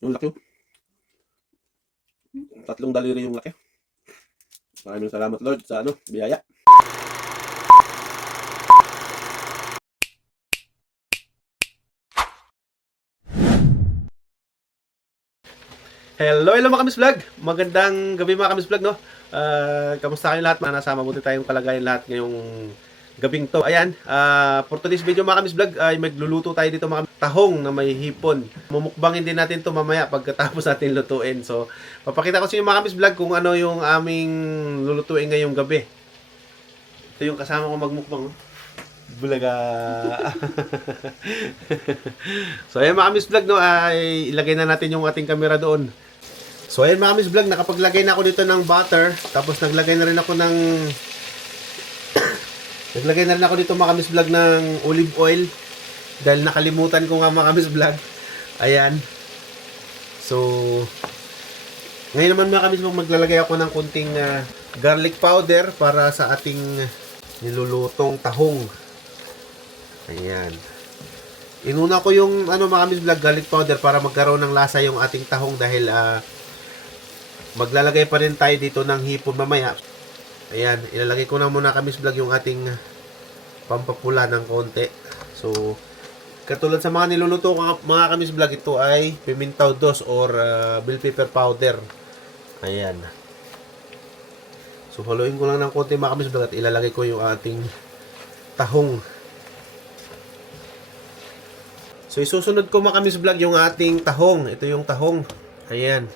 Yung laki, oh. Tatlong daliri yung laki. Maraming salamat Lord sa biyaya. Hello mga Kamis Vlog! Magandang gabi mga Kamis Vlog, no? Kamusta kayo lahat? Nasa mabuti tayong kalagayan lahat ngayong gabing to. Ayan, for today's video mga Kamis Vlog ay magluluto tayo dito mga tahong na may hipon. Mumukbangin din natin to mamaya pagkatapos natin lutuin. So, papakita ko sa inyo mga Kamis Vlog kung ano yung aming lulutuin ngayong gabi. Ito yung kasama ko magmukbang, oh. Bulaga. So ayan mga Kamis Vlog, no, ay ilagay na natin yung ating camera doon. So ayan mga Kamis Vlog, nakapaglagay na ako dito ng butter. Tapos naglagay na rin ako ng naglagay na rin ako dito mga Kamis Vlog ng olive oil. Dahil nakalimutan ko nga mga Kamis Vlog. Ayan. So ngayon naman mga Kamis Vlog, maglalagay ako ng kunting garlic powder para sa ating nilulutong tahong. Ayan. Inuna ko yung mga Kamis Vlog, garlic powder para magkaroon ng lasa yung ating tahong dahil maglalagay pa rin tayo dito ng hipon mamaya. Ayan, ilalagay ko na muna Kamis Vlog yung ating pampapula ng konti. So, katulad sa mga niluluto ko mga Kamis Vlog, ito ay pimentao dos or bell pepper powder. Ayan. So, haluin ko lang ng konti mga Kamis Vlog at ilalagay ko yung ating tahong. So, isusunod ko mga Kamis Vlog yung ating tahong. Ito yung tahong. Ayan.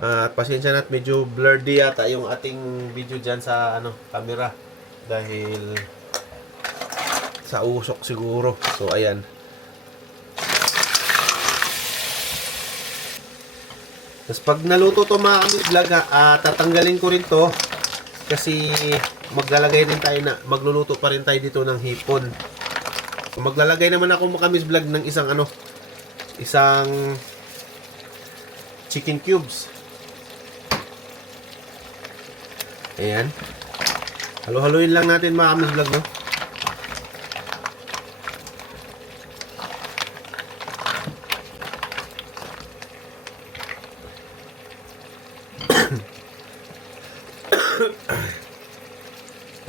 At pasensya na at medyo blurry yata yung ating video dyan sa camera. Dahil sa usok siguro. So, ayan. Tapos pag naluto to mga Kamis Vlog, tatanggalin ko rin to. Kasi maglalagay din tayo magluluto pa rin tayo dito ng hipon. Maglalagay naman ako mga Kamis Vlog ng isang chicken cubes. Ayan. Halo-haloin lang natin mga Kamis Vlog, no?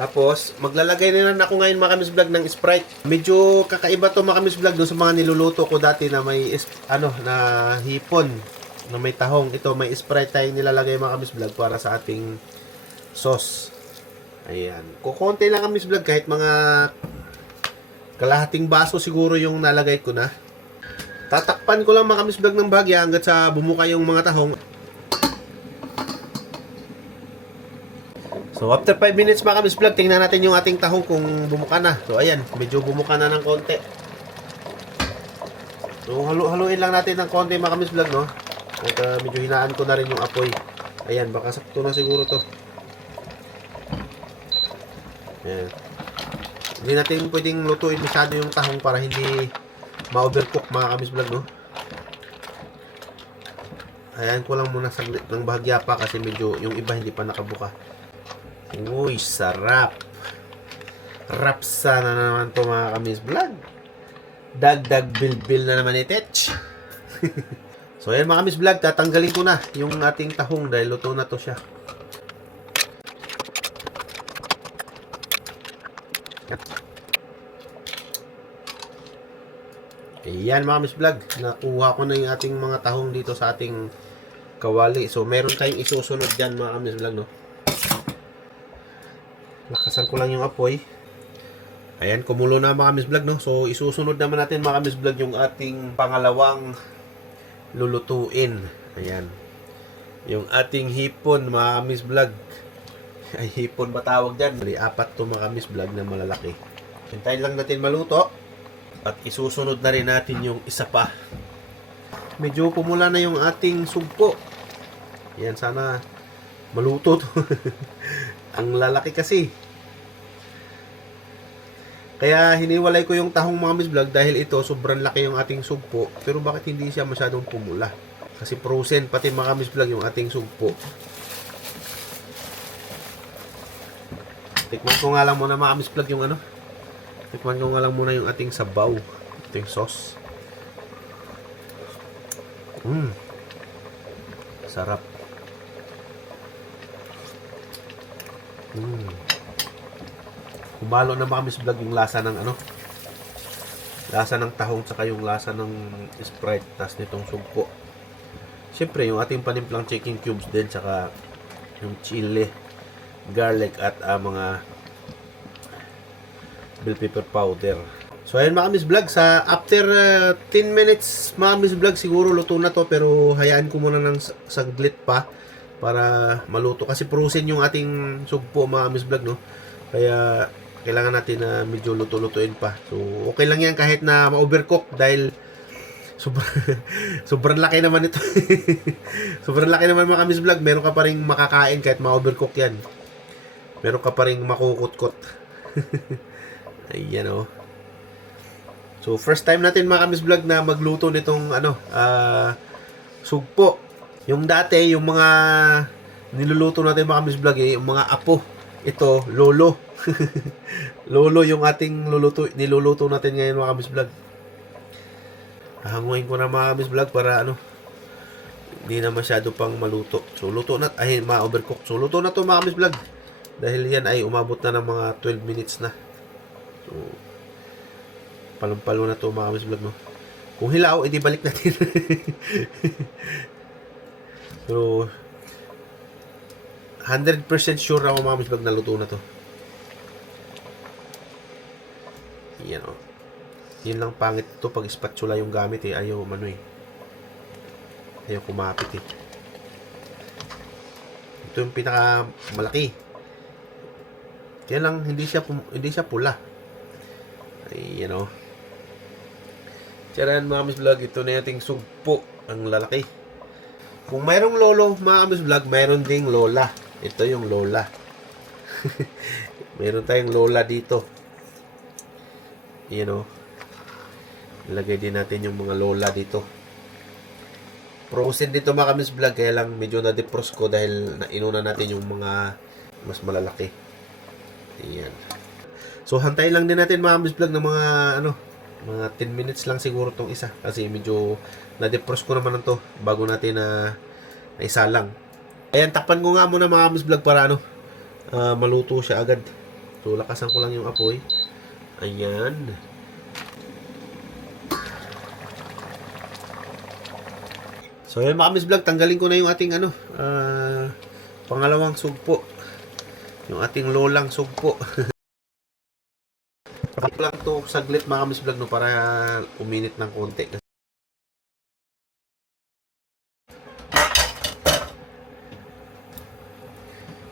Tapos, maglalagay na rin ako ngayon mga Kamis Vlog ng Sprite. Medyo kakaiba to mga Kamis Vlog doon sa mga niluluto ko dati na may na hipon, na may tahong. Ito may Sprite tayong nilalagay mga Kamis Vlog para sa ating sauce. Ayan. Kukonti lang Kamis Vlog, kahit mga kalahating baso siguro yung nalagay ko na. Tatakpan ko lang mga Kamis Vlog ng bahagya hanggat sa bumuka yung mga tahong. So, after 5 minutes mga Kamis Vlog, tingnan natin yung ating tahong kung bumuka na. So, ayan. Medyo bumuka na ng konti. So, haluin lang natin ng konti mga Kamis Vlog, no? At medyo hinaan ko na rin yung apoy. Ayan, baka sakto na siguro to. Ayan. Hindi natin pwedeng lutuin masyado yung tahong para hindi ma-overcook mga Kamis Vlog, no? Ayan ko lang muna saglit ng bahagya pa kasi medyo yung iba hindi pa nakabuka. Uy, sarap. Rapsa na naman to mga Kamis Vlog. Dagdag bilbil na naman itech. So ayan mga Kamis Vlog, tatanggalin ko na yung ating tahong dahil luto na to siya. Ayan mga Kamis Vlog, nakuha ko na yung ating mga tahong dito sa ating kawali. So meron tayong isusunod dyan mga Kamis Vlog, no? Lakasan ko lang yung apoy. Ayan, kumulo na mga Kamis Vlog, no? So, isusunod naman natin mga Kamis Vlog yung ating pangalawang lulutuin. Ayan. Yung ating hipon mga Kamis Vlog. Ay, hipon ba tawag dyan? Bali, 4 to mga Kamis Vlog na malalaki. Hintayin lang natin maluto. At isusunod na rin natin yung isa pa. Medyo pumula na yung ating sugpo. Ayan, sana maluto to. Ang lalaki kasi. Kaya hiniwalay ko yung tahong mga Kamis Vlog dahil ito sobrang laki yung ating sugpo. Pero bakit hindi siya masyadong pumula? Kasi frozen pati mga Kamis Vlog yung ating sugpo. Tikman ko nga lang muna mga Kamis Vlog yung Tikman ko nga lang muna yung ating sabaw. Ito yung sauce. Mm, sarap. Mm. Kumalo na mga Miss Vlog yung lasa ng ano, lasa ng tahong saka yung lasa ng Sprite tas nitong sugpo. Siyempre yung ating panimplang chicken cubes din saka yung chili, garlic at mga bell pepper powder. So ayun mga Miss Vlog, sa after 10 minutes mga Miss Vlog siguro luto na to, pero hayaan ko muna ng saglit pa para maluto kasi frozen yung ating sugpo mga Miss Vlog, no? Kaya kailangan natin na medyo luto-lutuin pa. So okay lang yan kahit na ma-overcook dahil sobrang laki naman ito. Sobrang laki naman mga Miss Vlog, meron ka pa ring makakain kahit ma-overcook yan. Meron ka pa ring makukut-kot. Ayan o. So first time natin mga Miss Vlog na magluto nitong sugpo. Yung dati, yung mga niluluto natin mga Miss Vlog yung mga apo. Ito, lolo. Lolo yung ating niluluto natin ngayon mga Miss Vlog. Hahanguin ko na mga Miss Vlog para hindi na masyado pang maluto. So luto na, ma-overcook. So luto na to mga Miss Vlog. Dahil yan ay umabot na ng mga 12 minutes na. So palumpalo na to mga Miss Vlog, no? Kung hilaw, edi balik natin. So 100% sure ako mga Miss Vlog na luto na to. Yan o. Yun lang pangit ito pag spatula yung gamit eh. Ayaw ayaw kumapit eh. Ito yung pinaka malaki. Kaya lang hindi siya pula. Ayan o. Tiyaran mga Miss Vlog, ito na yating sugpo. Ang lalaki. Kung mayroong lolo mga Miss Vlog, mayroon ding lola. Ito yung lola. Mayroon tayong lola dito. Ayan o. Ilagay din natin yung mga lola dito. Frozen dito mga Miss Vlog, kaya lang medyo na-defrost ko dahil inuna natin yung mga mas malalaki. Ayan. So hantayin lang din natin mga Miss Vlog ng mga 10 minutes lang siguro tong isa kasi medyo na-defrost ko naman to bago natin na isalang. Ayan, takpan ko nga muna mga Miss Vlog para maluto siya agad. So lakasan ko lang yung apoy. Ayan. So ayan mga Miss Vlog, tanggalin ko na yung ating pangalawang sugpo. Yung ating lolang sugpo. Pakit lang to saglit mga Miss Vlog, no, para uminit ng konti.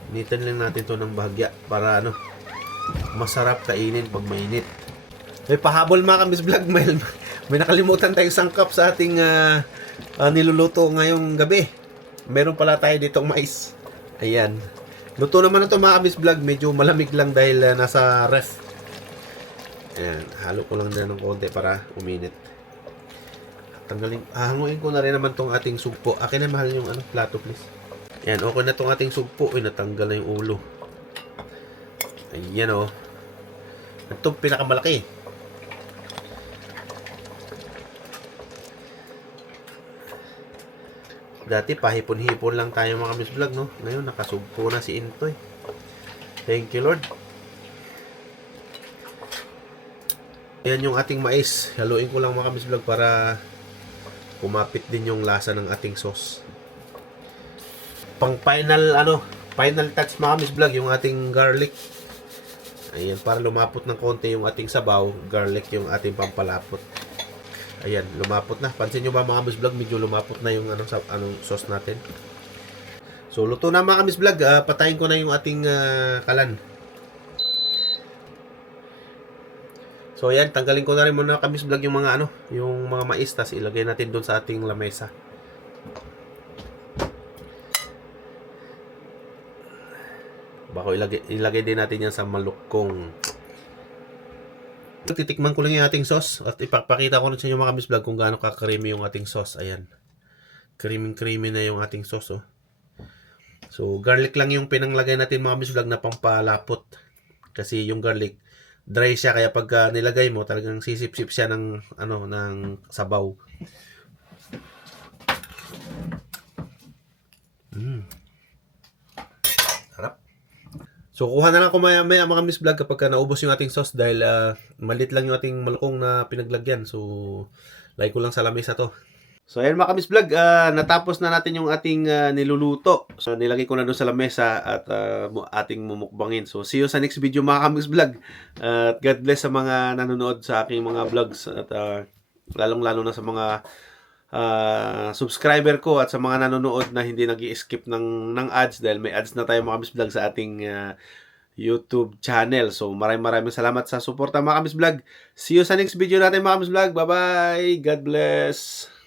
Initan lang natin to ng bahagya para masarap kainin pag mainit. May pahabol mga Miss Vlog, may nakalimutan tayong sangkap sa ating niluluto ngayong gabi. Meron pala tayo ditong mais. Ayan. Luto naman na ito mga Miss Vlog. Medyo malamig lang dahil nasa ref. Ayan. Halo ko lang din ng konti para uminit. Hanguin ko na rin naman tong ating sugpo. Akin na mahal yung plato please. Ayan. Okay na tong ating sugpo. Natanggal na yung ulo. Ayan o. Ito pinakamalaki. Dati pahipon-hipon lang tayo mga Miss Vlog, no? Ngayon nakasugpo na si Intoy. Thank you Lord. Ayan yung ating mais. Haluin ko lang mga Miss Vlog para kumapit din yung lasa ng ating sauce. Pang final touch mga Miss Vlog, yung ating garlic. Ayan, para lumapot ng konti yung ating sabaw, garlic yung ating pampalapot. Ayan, lumapot na. Pansin nyo ba mga Miss Vlog, medyo lumapot na yung sauce natin. So, luto na mga Miss Vlog. Patayin ko na yung ating kalan. So, ayan, tanggalin ko na rin muna Miss Vlog yung mga yung mga mais, tas ilagay natin doon sa ating lamesa. Bako ilagay din natin yan sa malukong. Titikman ko lang yung ating sauce at ipapakita ko rin sa inyo mga Miss Vlog kung gaano ka-creamy yung ating sauce. Ayan. Creamy na yung ating sauce, oh. So, garlic lang yung pinanglagay natin mga Miss Vlog na pampalapot. Kasi yung garlic, dry siya kaya pag nilagay mo, talagang sisip-sip siya ng sabaw. So, kuha na lang ako maya-maya mga Miss Vlog kapag naubos yung ating sauce dahil malit lang yung ating malukong na pinaglagyan. So, lagay ko lang sa lamesa to. So, ayan mga Miss Vlog, natapos na natin yung ating niluluto. So, nilagay ko na doon sa lamesa at ating mumukbangin. So, see you sa next video mga Miss Vlog. At God bless sa mga nanonood sa aking mga vlogs at lalong-lalo na sa mga subscriber ko at sa mga nanonood na hindi nag-i-skip ng ads dahil may ads na tayo mga Miss Vlog sa ating YouTube channel. So maraming salamat sa suporta mga Miss Vlog. See you sa next video natin mga Miss Vlog. Bye bye. God bless.